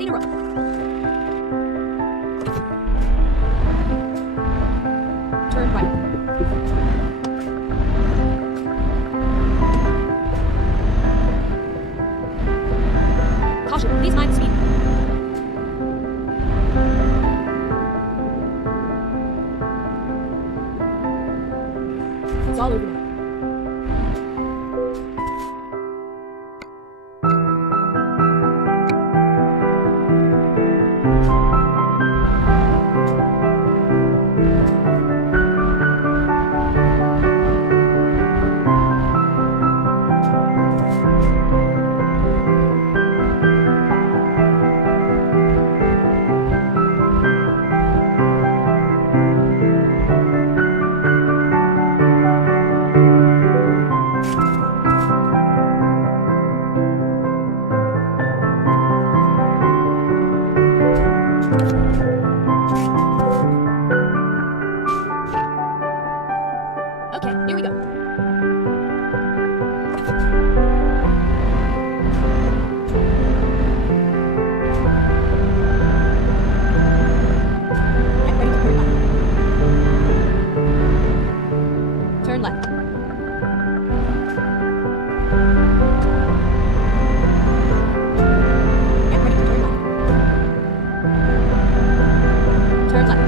ready to roll. Turn right. Caution, please mind speed. It's all over now. Okay, here we go. Get ready to turn left. Turn left. Get ready to turn left. Turn left.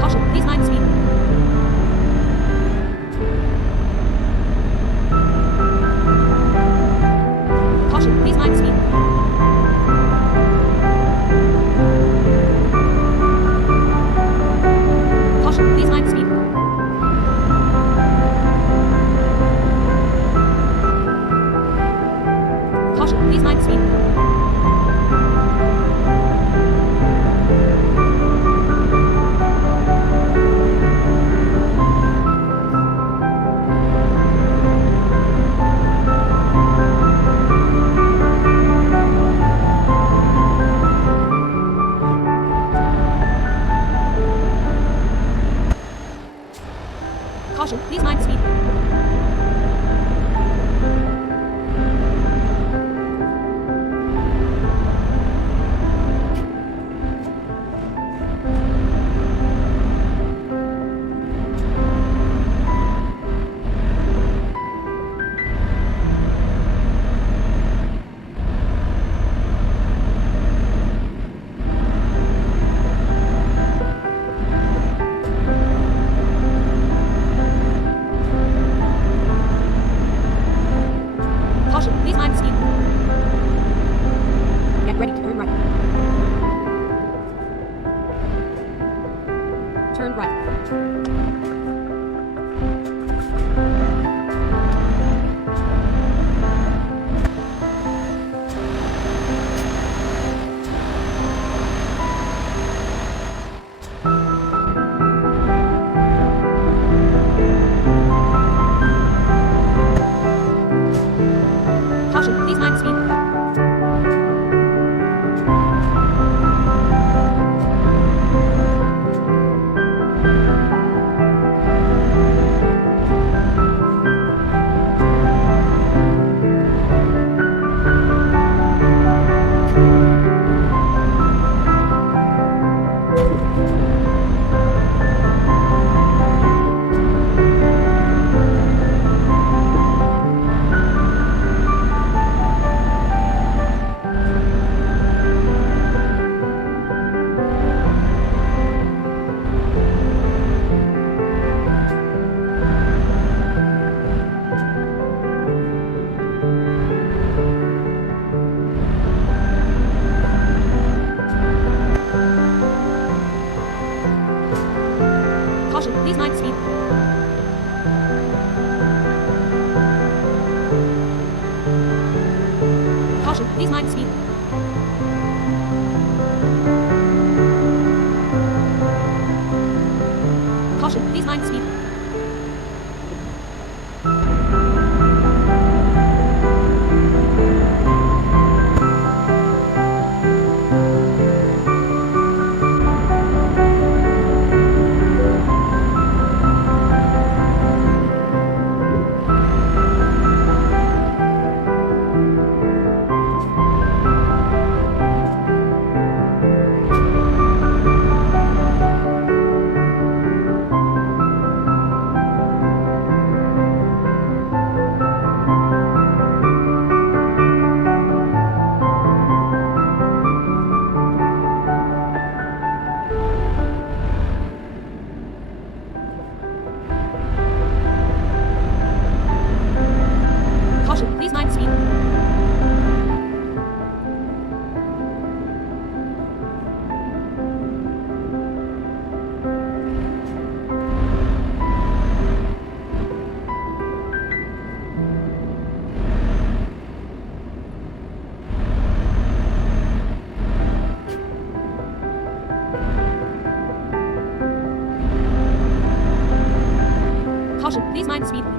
Caution, please mind speed. Caution, please mind speed. Caution, please mind speed. Caution, please mind speed. Caution, please mind speed. Caution, please mind speed. Get ready to turn right. Turn right. Caution, please mind speed. Caution, please mind the speed limit.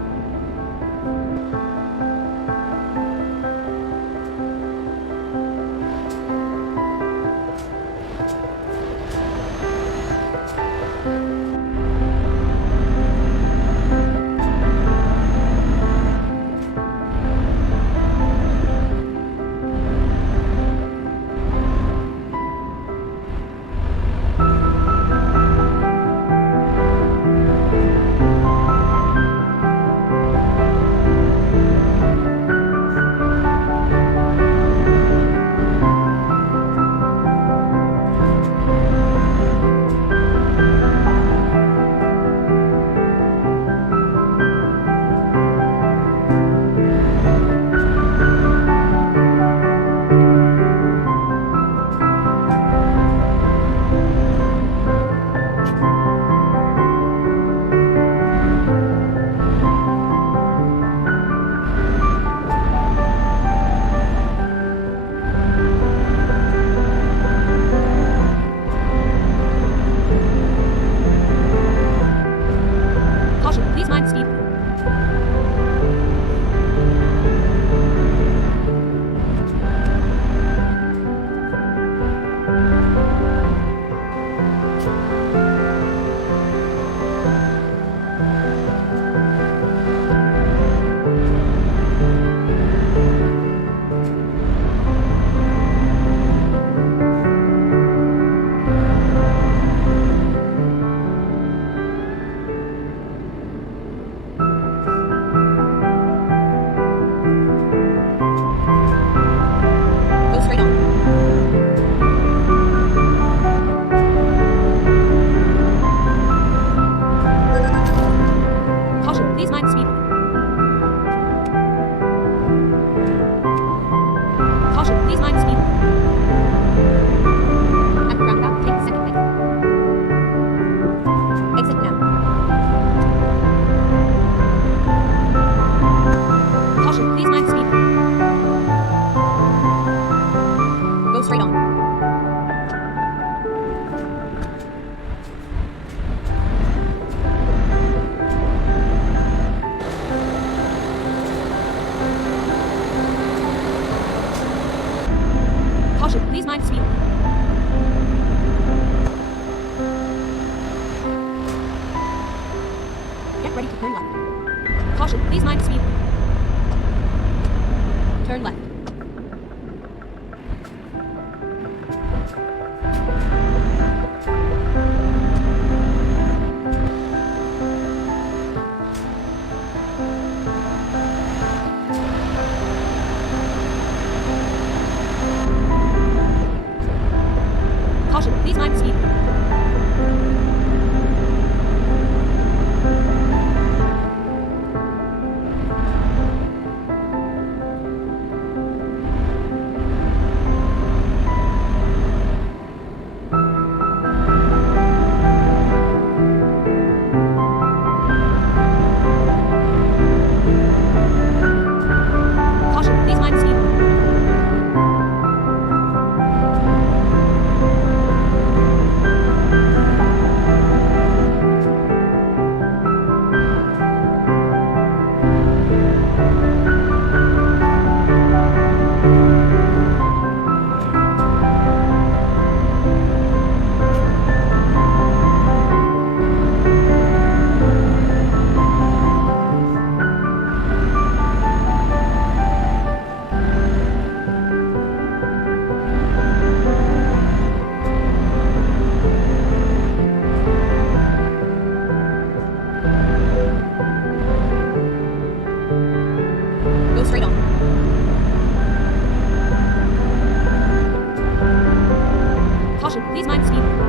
Caution, please mind the speed limit. Go straight on. Caution, please mind the speed limit. Caution, please mind the speed limit. At the roundabout, take the second exit. Exit now. Caution, please mind the speed limit. Go straight on. Caution, please mind the speed limit. Get ready to turn left. Caution, please mind the speed limit. Turn left. Caution, please mind the speed limit. Caution, please mind the speed limit. Go straight on. Caution, please mind the speed limit.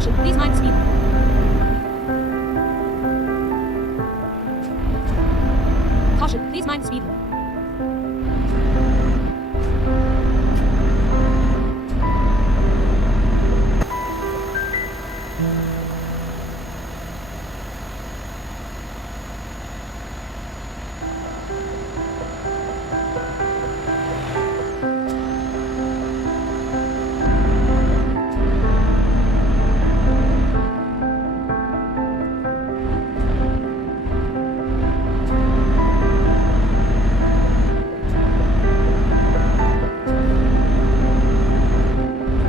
Caution, please mind speed. Caution, please mind speed.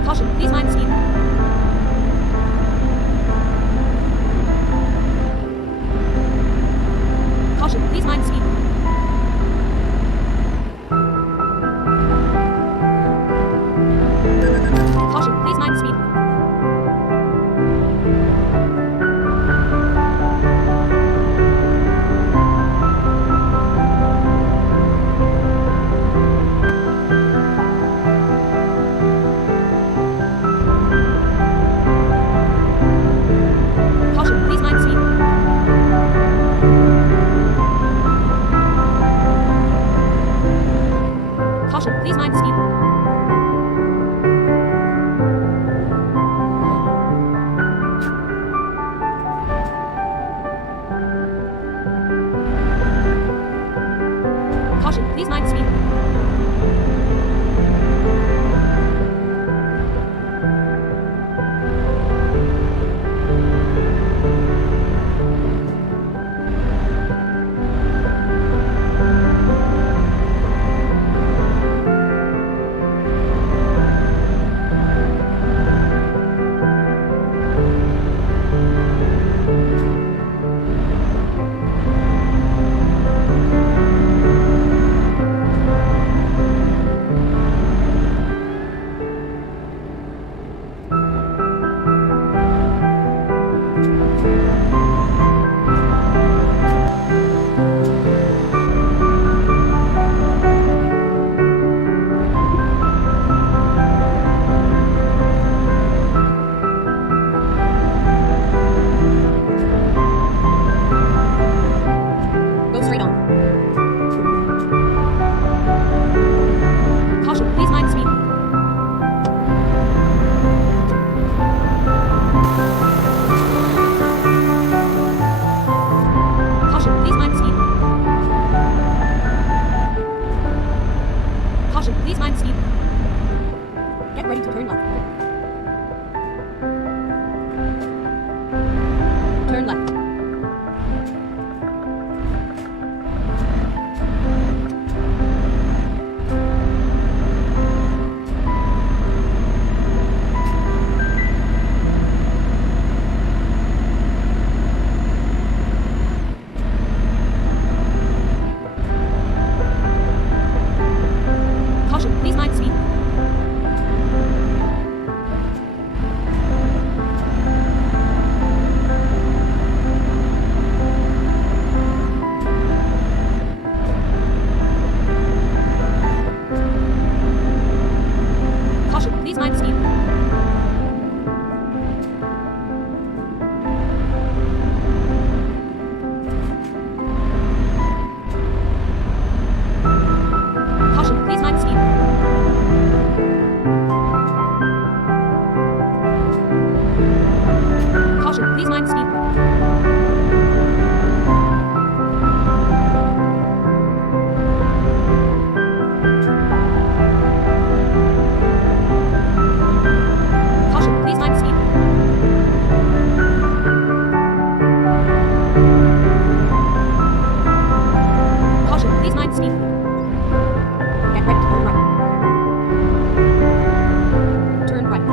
Caution, please mind speed. Caution, please mind speed. Caution, please mind speed. Caution, please mind speed. Caution, please mind speed. Caution, please mind speed. Go straight on. Caution, please mind speed. Caution, please mind speed. Caution, please mind speed. Get ready to turn left. Turn left. Caution, please mind speed. Caution, please mind speed. Caution, please mind speed. Caution, please mind speed. Caution, please mind speed. Caution, please mind speed. Get ready to turn right. Turn right.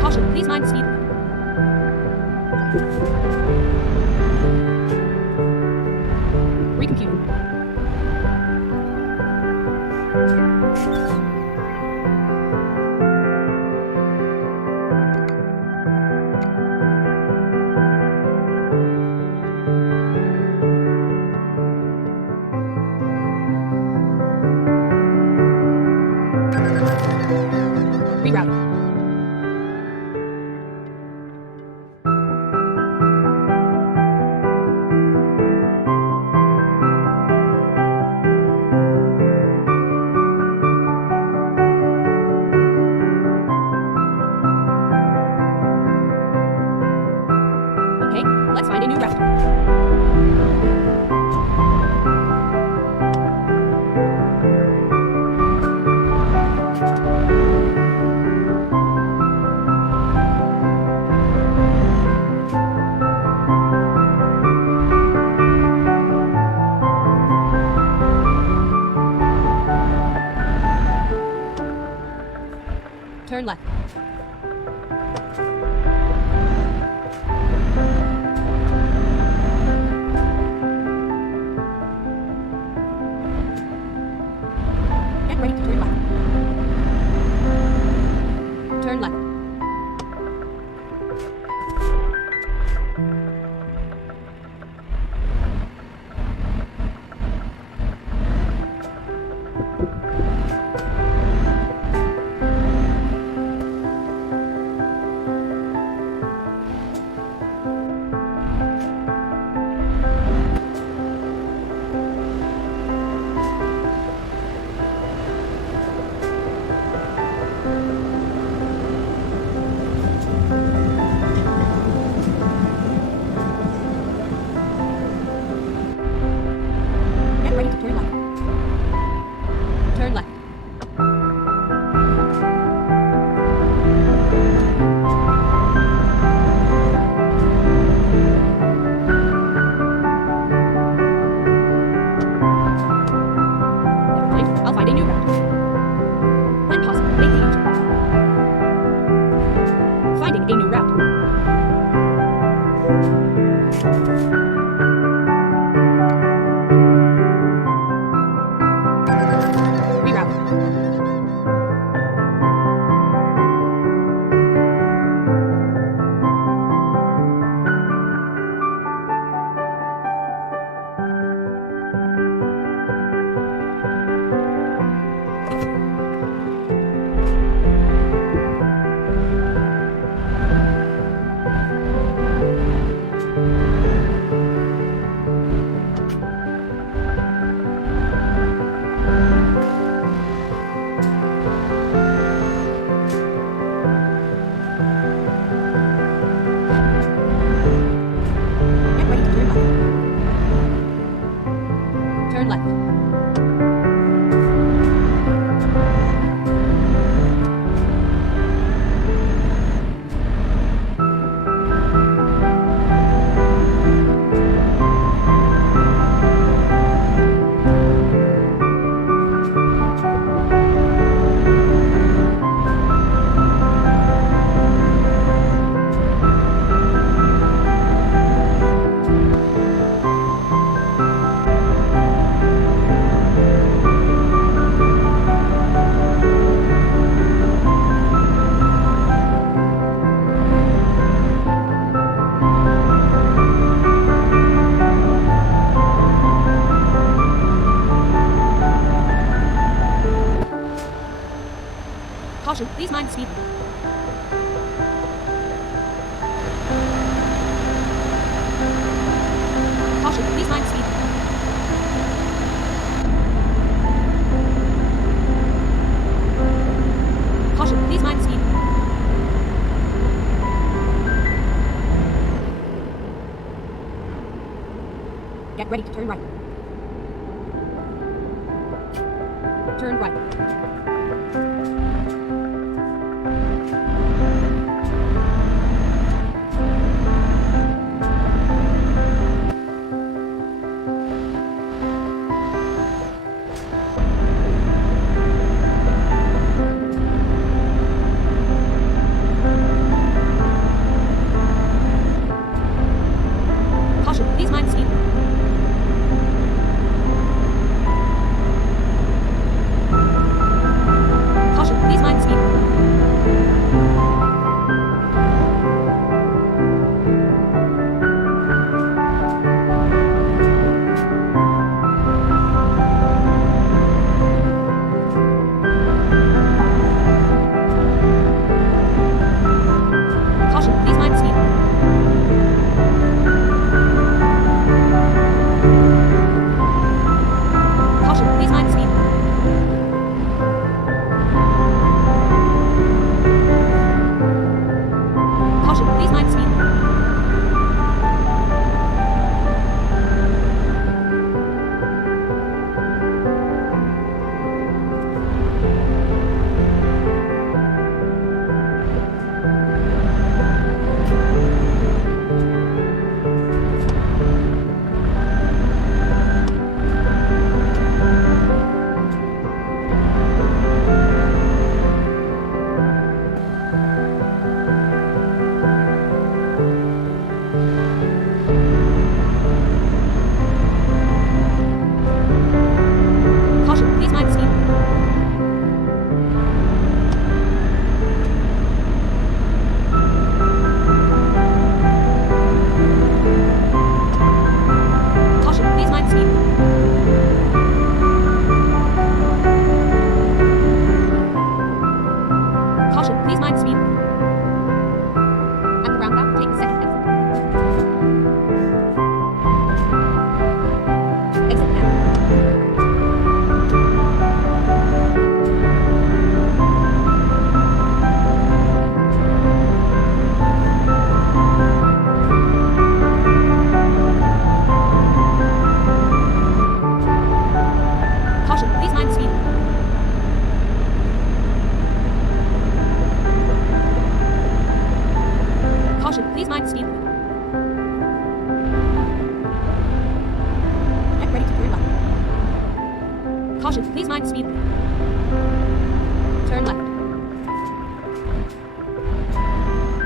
Caution, please mind speed. Recomputing. Let's find a new route. Turn left. Get ready to turn left. Turn left. Get ready to turn left. Turn left. Never mind, I'll find a new route. When possible, make the U-turn. Finding a new route. Reroute. Get ready to turn left. Turn left. Caution, please mind the speed limit. Caution, please mind the speed limit. Caution, please mind the speed limit. Get ready to turn right. Turn right. Caution, please mind the speed limit. please mind the speed limit. Get ready to turn left. Caution, please mind the speed limit. Turn left.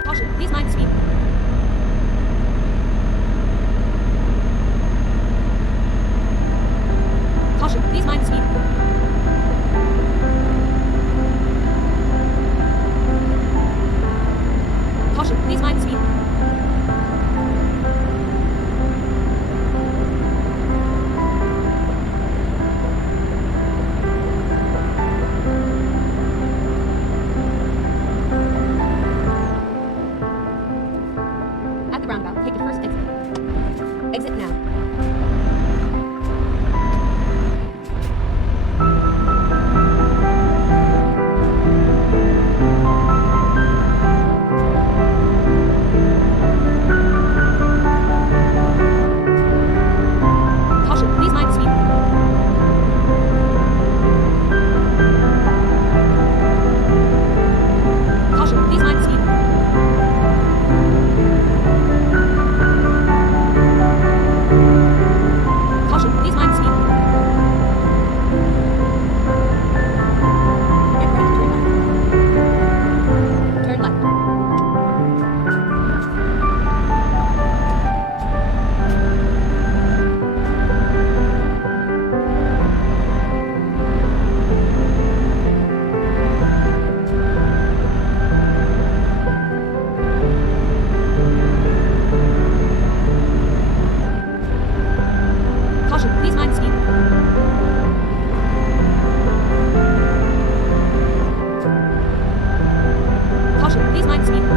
Caution, please mind the speed limit. Caution, please mind the speed limit. Caution, please mind the speed limit. At the roundabout, take the first exit. Exit now. Caution, please mind the speed limit. Caution, please mind the speed limit. Caution, please mind the speed limit. Get ready to turn left. Turn left. Caution, please mind the speed limit. Caution, please mind the speed limit.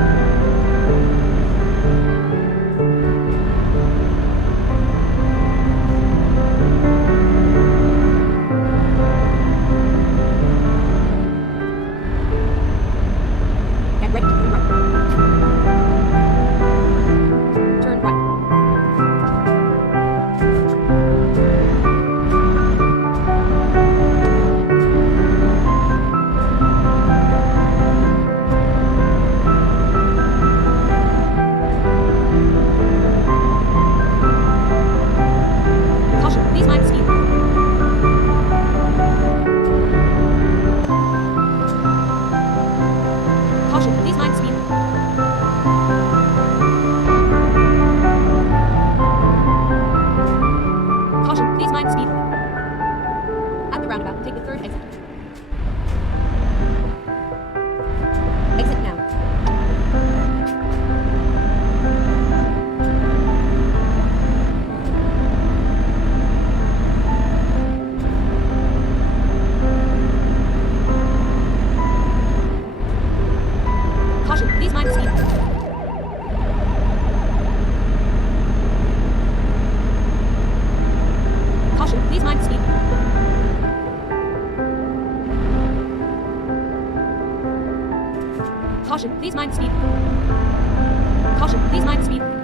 Get ready to turn right. Turn right. Caution, please mind the speed limit. Caution, please mind the speed limit. Caution, please mind the speed limit. At the roundabout, take the third exit. Exit now. Caution, please mind the speed limit. Caution, please mind the speed limit. Caution, please mind the speed limit. Caution, please mind the speed limit.